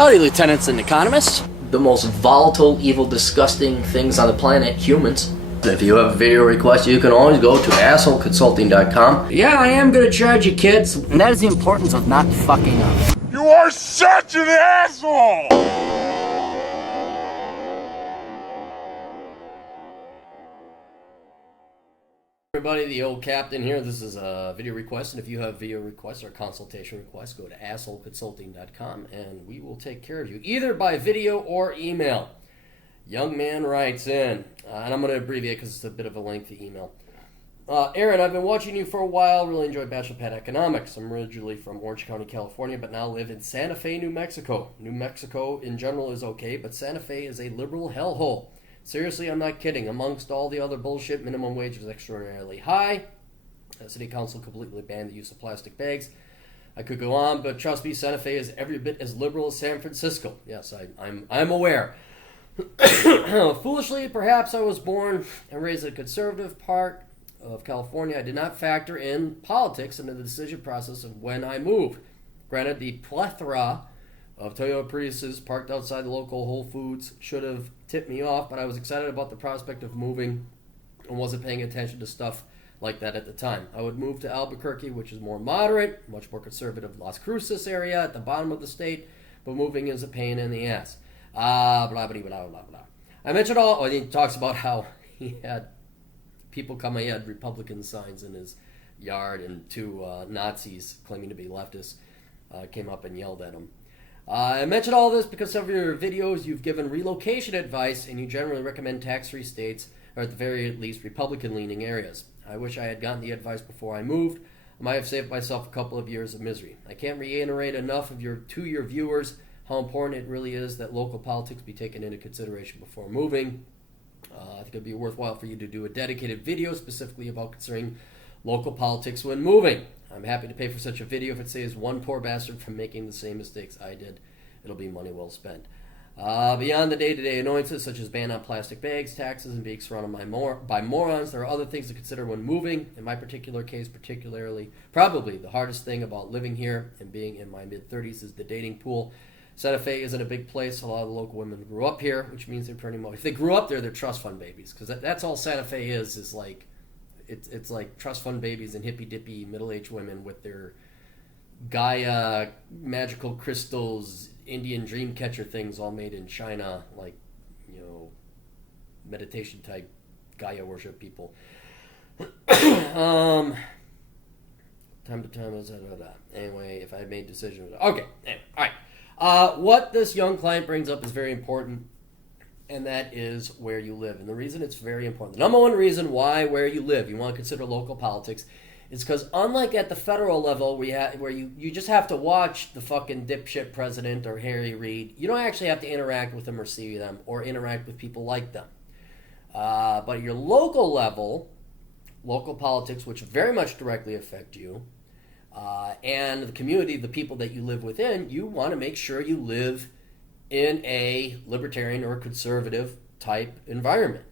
Howdy, lieutenants and economists. The most volatile, evil, disgusting things on the planet, humans. If you have a video request, you can always go to assholeconsulting.com. Yeah, I am gonna charge you, kids. And that is the importance of not fucking up. You are such an asshole! Everybody, the old captain here. This is a video request, and if you have video requests or consultation requests, go to assholeconsulting.com and we will take care of you, either by video or email. Young man writes in, and I'm going to abbreviate because it's a bit of a lengthy email. Aaron, I've been watching you for a while, really enjoy Bachelor Pad Economics. I'm originally from Orange County, California, but now live in Santa Fe, New Mexico. New Mexico in general is okay, but Santa Fe is a liberal hellhole. Seriously, I'm not kidding. Amongst all the other bullshit, minimum wage is extraordinarily high. The city council completely banned the use of plastic bags. I could go on, but trust me, Santa Fe is every bit as liberal as San Francisco. Yes, I'm aware. Foolishly, perhaps I was born and raised in a conservative part of California. I did not factor in politics into the decision process of when I moved. Granted, the plethora of Toyota Priuses parked outside the local Whole Foods should have tipped me off, but I was excited about the prospect of moving and wasn't paying attention to stuff like that at the time. I would move to Albuquerque, which is more moderate, much more conservative Las Cruces area at the bottom of the state, but moving is a pain in the ass. Blah, blah, blah, blah, blah, blah. I mentioned he talks about how he had people come, he had Republican signs in his yard, and two Nazis claiming to be leftists came up and yelled at him. I mentioned all this because some of your videos you've given relocation advice, and you generally recommend tax-free states, or at the very least Republican-leaning areas. I wish I had gotten the advice before I moved. I might have saved myself a couple of years of misery. I can't reiterate enough to your viewers how important it really is that local politics be taken into consideration before moving. I think it would be worthwhile for you to do a dedicated video specifically about considering local politics when moving. I'm happy to pay for such a video if it saves one poor bastard from making the same mistakes I did. It'll be money well spent. Beyond the day-to-day annoyances such as ban on plastic bags, taxes, and being surrounded by morons, there are other things to consider when moving. In my particular case, probably the hardest thing about living here and being in my mid-30s is the dating pool. Santa Fe isn't a big place. A lot of the local women grew up here, which means they're pretty much, if they grew up there, they're trust fund babies, because that's all Santa Fe is like, it's like trust fund babies and hippy-dippy middle-aged women with their Gaia magical crystals, Indian dream catcher things all made in China, like, meditation type Gaia worship people. Time to time is anyway, if I had made decisions. Okay, anyway, all right. What this young client brings up is very important, and that is where you live. And the reason it's very important, the number one reason why where you live, you want to consider local politics, is because unlike at the federal level where you just have to watch the fucking dipshit president or Harry Reid, you don't actually have to interact with them or see them or interact with people like them. But at your local level, local politics, which very much directly affect you, and the community, the people that you live within, you want to make sure you live in a libertarian or conservative type environment.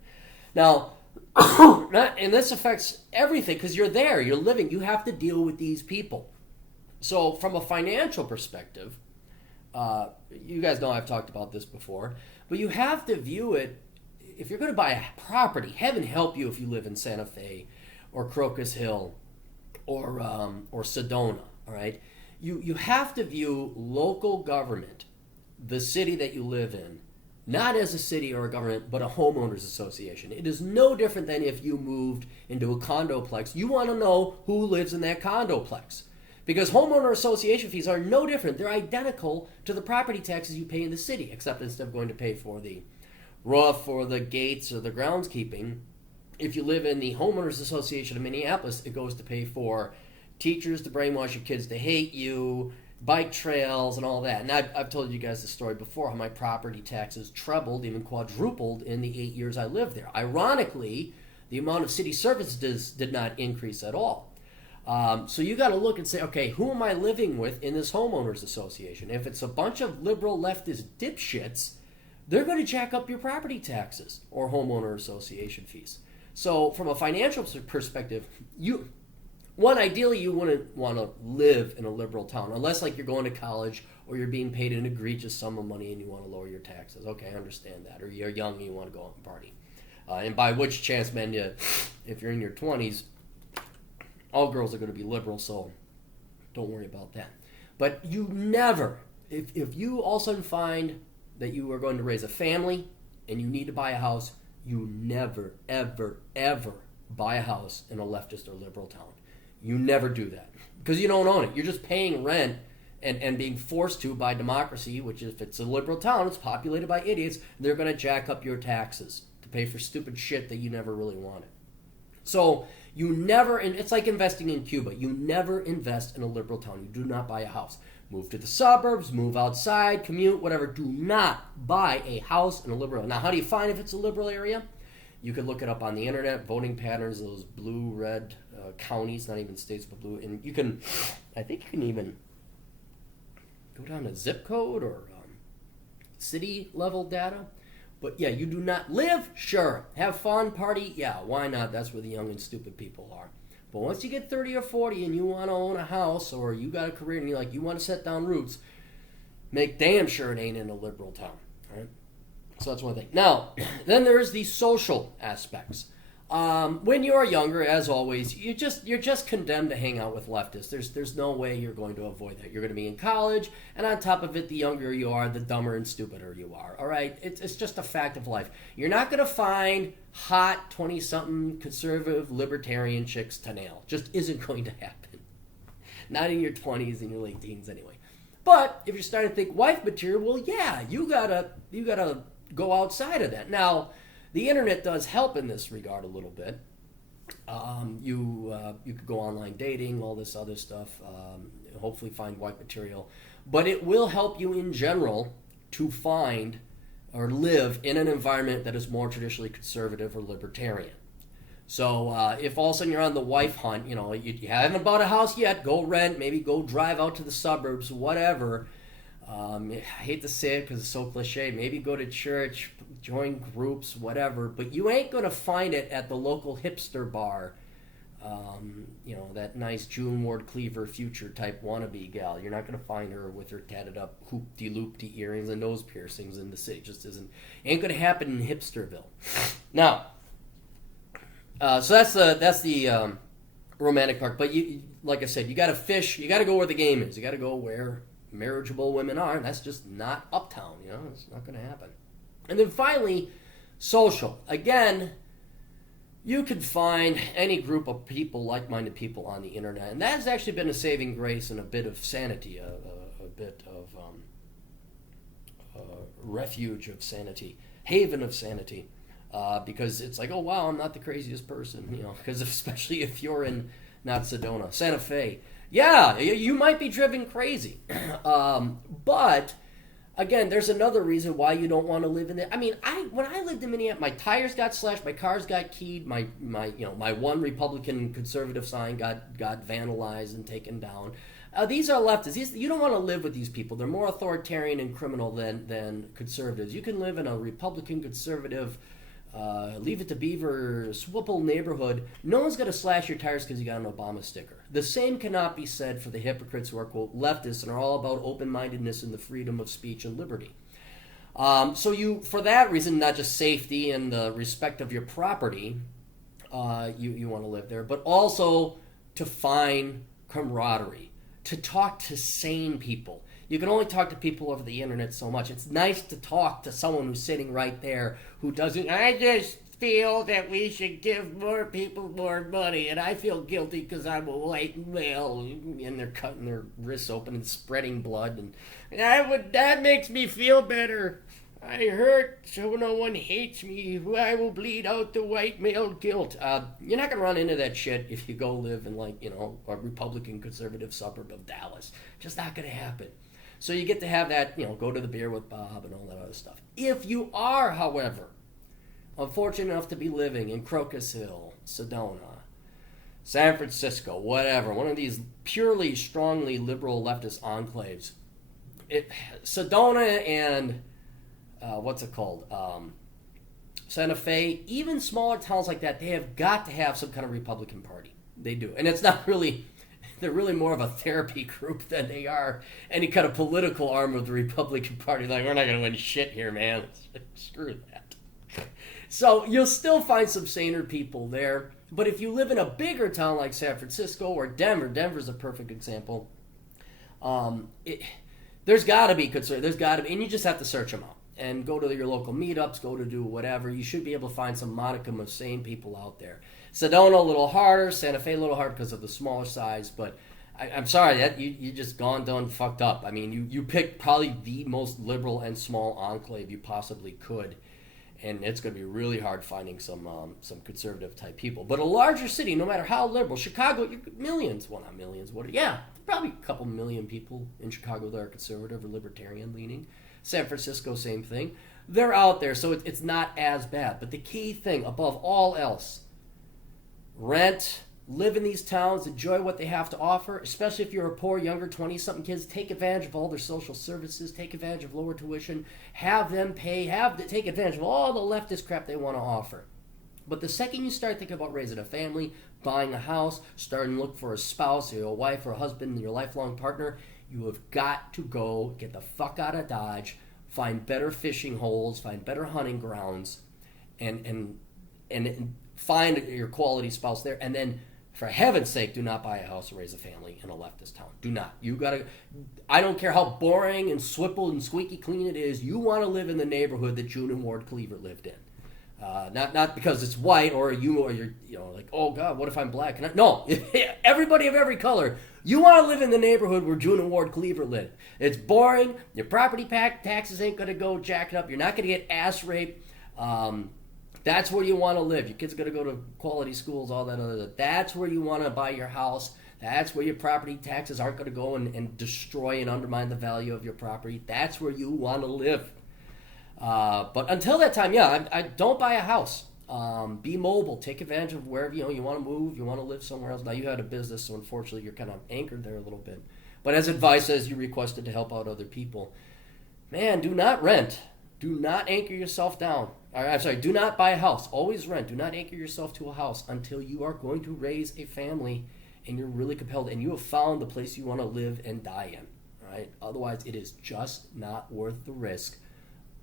Now, and this affects everything because you're there, you're living, you have to deal with these people. So from a financial perspective, you guys know I've talked about this before, but you have to view it, if you're going to buy a property, heaven help you if you live in Santa Fe or Crocus Hill or Sedona, all right? You have to view local government, the city that you live in, not as a city or a government, but a homeowners association. It is no different than if you moved into a condoplex. You want to know who lives in that condoplex, because homeowner association fees are no different. They're identical to the property taxes you pay in the city, except instead of going to pay for the roof or the gates or the groundskeeping, if you live in the homeowners association of Minneapolis, it goes to pay for teachers to brainwash your kids to hate you, bike trails, and all that. And I've told you guys the story before, how my property taxes trebled, even quadrupled in the 8 years I lived there. Ironically, the amount of city services did not increase at all. So you got to look and say, okay, who am I living with in this homeowners association? If it's a bunch of liberal leftist dipshits, they're going to jack up your property taxes or homeowner association fees. So from a financial perspective, one, ideally you wouldn't want to live in a liberal town unless like you're going to college or you're being paid an egregious sum of money and you want to lower your taxes. Okay, I understand that. Or you're young and you want to go out and party. And by which chance, man, if you're in your 20s, all girls are going to be liberal, so don't worry about that. But you never, if you all of a sudden find that you are going to raise a family and you need to buy a house, you never, ever, ever buy a house in a leftist or liberal town. You never do that because you don't own it. You're just paying rent and being forced to by democracy, which if it's a liberal town, it's populated by idiots, they're going to jack up your taxes to pay for stupid shit that you never really wanted. So you never, and it's like investing in Cuba, you never invest in a liberal town. You do not buy a house. Move to the suburbs, move outside, commute, whatever. Do not buy a house in a liberal. Now, how do you find if it's a liberal area? You could look it up on the internet, voting patterns, those blue, red counties, not even states, but blue. And you can, I think you can even go down to zip code or city level data. But yeah, you do not live, sure. Have fun, party, yeah, why not? That's where the young and stupid people are. But once you get 30 or 40 and you want to own a house or you got a career and you want to set down roots, make damn sure it ain't in a liberal town, right? So that's one thing. Now, then there's the social aspects. When you're younger, as always, you're just condemned to hang out with leftists. There's no way you're going to avoid that. You're going to be in college, and on top of it, the younger you are, the dumber and stupider you are. All right, it's just a fact of life. You're not going to find hot 20-something conservative libertarian chicks to nail. Just isn't going to happen. Not in your 20s and your late teens, anyway. But if you're starting to think wife material, well, yeah, you gotta go outside of that. Now, the internet does help in this regard a little bit. You could go online dating, all this other stuff, hopefully find white material. But it will help you in general to find or live in an environment that is more traditionally conservative or libertarian. So if all of a sudden you're on the wife hunt, you haven't bought a house yet, go rent, maybe go drive out to the suburbs, whatever. I hate to say it because it's so cliche. Maybe go to church, join groups, whatever. But you ain't going to find it at the local hipster bar. That nice June Ward Cleaver future type wannabe gal. You're not going to find her with her tatted up hoop-de-loop-de earrings and nose piercings in the city. It just ain't going to happen in hipsterville. Now, so that's the romantic part. But you, like I said, you got to fish. You got to go where the game is. You got to go where marriageable women are, and that's just not uptown. It's not going to happen. And then finally, social. Again, you can find any group of people, like-minded people on the internet, and that has actually been a saving grace and a bit of sanity, a bit of refuge of sanity, haven of sanity, because it's like, oh wow, I'm not the craziest person, because especially if you're in not Sedona, Santa Fe. Yeah, you might be driven crazy. But, again, there's another reason why you don't want to live in there. I mean, when I lived in Minneapolis, my tires got slashed, my cars got keyed, my one Republican conservative sign got vandalized and taken down. These are leftists. You don't want to live with these people. They're more authoritarian and criminal than conservatives. You can live in a Republican conservative Leave It to Beaver, Swipple neighborhood. No one's going to slash your tires because you got an Obama sticker. The same cannot be said for the hypocrites who are, quote, leftists and are all about open-mindedness and the freedom of speech and liberty. So you, for that reason, not just safety and the respect of your property, you want to live there, but also to find camaraderie, to talk to sane people. You can only talk to people over the internet so much. It's nice to talk to someone who's sitting right there who doesn't, I just feel that we should give more people more money, and I feel guilty because I'm a white male, and they're cutting their wrists open and spreading blood, and that makes me feel better. I hurt so no one hates me. I will bleed out the white male guilt. You're not going to run into that shit if you go live in a Republican conservative suburb of Dallas. Just not going to happen. So you get to have that, go to the beer with Bob and all that other stuff. If you are, however, unfortunate enough to be living in Crocus Hill, Sedona, San Francisco, whatever, one of these purely strongly liberal leftist enclaves, Sedona and Santa Fe, even smaller towns like that, they have got to have some kind of Republican Party. They do. And it's not really, they're really more of a therapy group than they are any kind of political arm of the Republican Party. Like, we're not going to win shit here, man. Screw that. So you'll still find some saner people there. But if you live in a bigger town like San Francisco or Denver's a perfect example. There's got to be concern. There's got to be, and you just have to search them out and go to your local meetups, go to do whatever. You should be able to find some modicum of sane people out there. Sedona a little harder, Santa Fe a little harder because of the smaller size, but I'm sorry that you just gone done fucked up. I mean, you picked probably the most liberal and small enclave you possibly could, and it's going to be really hard finding some conservative type people. But a larger city, no matter how liberal, Chicago, millions, well not millions, probably a couple million people in Chicago that are conservative or libertarian leaning. San Francisco, same thing. They're out there, so it's not as bad. But the key thing, above all else, rent, live in these towns, enjoy what they have to offer, especially if you're a poor, younger 20-something kids. Take advantage of all their social services, take advantage of lower tuition, have them pay, take advantage of all the leftist crap they want to offer. But the second you start thinking about raising a family, buying a house, starting to look for a spouse, or a wife or a husband, your lifelong partner, you have got to go get the fuck out of Dodge, find better fishing holes, find better hunting grounds, and find your quality spouse there. And then, for heaven's sake, do not buy a house or raise a family in a leftist town. Do not. You gotta. I don't care how boring and swippled and squeaky clean it is. You want to live in the neighborhood that June and Ward Cleaver lived in. Not because it's white or you're like, oh God, what if I'm black? No, everybody of every color. You want to live in the neighborhood where June and Ward Cleaver lived. It's boring. Your property taxes ain't going to go jacked up. You're not going to get ass raped. That's where you want to live. Your kids are going to go to quality schools, all that other. That's where you want to buy your house. That's where your property taxes aren't going to go and destroy and undermine the value of your property. That's where you want to live. But until that time, I don't buy a house. Be mobile. Take advantage of wherever you want to move. You want to live somewhere else. Now you had a business, so unfortunately you're kind of anchored there a little bit. But as advice, as you requested to help out other people, man, do not rent. Do not anchor yourself down. Do not buy a house. Always rent. Do not anchor yourself to a house until you are going to raise a family and you're really compelled and you have found the place you want to live and die in. Right? Otherwise, it is just not worth the risk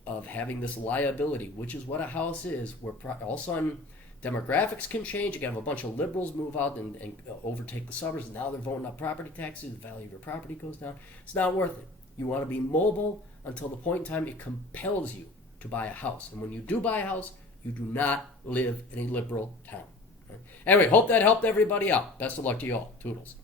of having this liability, which is what a house is, where all of a sudden demographics can change. You can have a bunch of liberals move out and overtake the suburbs. Now they're voting up property taxes. The value of your property goes down. It's not worth it. You want to be mobile until the point in time it compels you to buy a house. And when you do buy a house, you do not live in a liberal town. Right? Anyway, hope that helped everybody out. Best of luck to you all. Toodles.